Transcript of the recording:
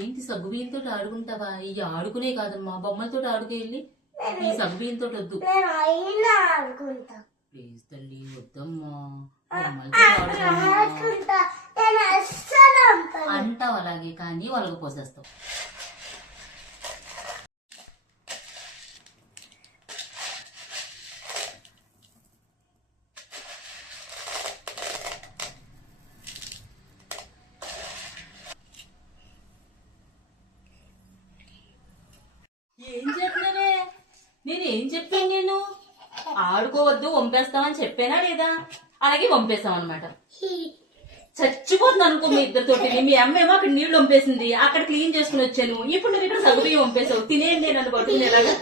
ఏంటి సగ్గు బియ్యంతో ఆడుకుంటావా? ఇవి ఆడుకునే కాదమ్మా, బొమ్మలతో ఆడుకు వెళ్ళి. ఈ సగ్గు బియ్యంతో వద్దు ప్లీజ్ తల్లి, వద్దమ్మా. అంటావు అలాగే, కానీ వాళ్ళకు పోసేస్తావు. ఏం చెప్తున్నావే? నేనేం చెప్పాను? నేను ఆడుకోవద్దు, వంపేస్తామని చెప్పానా లేదా? అలాగే వంపేస్తాం అనమాట. చచ్చిపోతుంది అనుకో మీ ఇద్దరితోటి. మీ అమ్మ ఏమో అక్కడ నీళ్లు వంపేసింది, అక్కడ క్లీన్ చేసుకుని వచ్చాను. ఇప్పుడు నువ్వు ఇక్కడ సగ్గు బియ్యం వంపేసావు. తినేయండి నన్ను పట్టుకునేలాగా.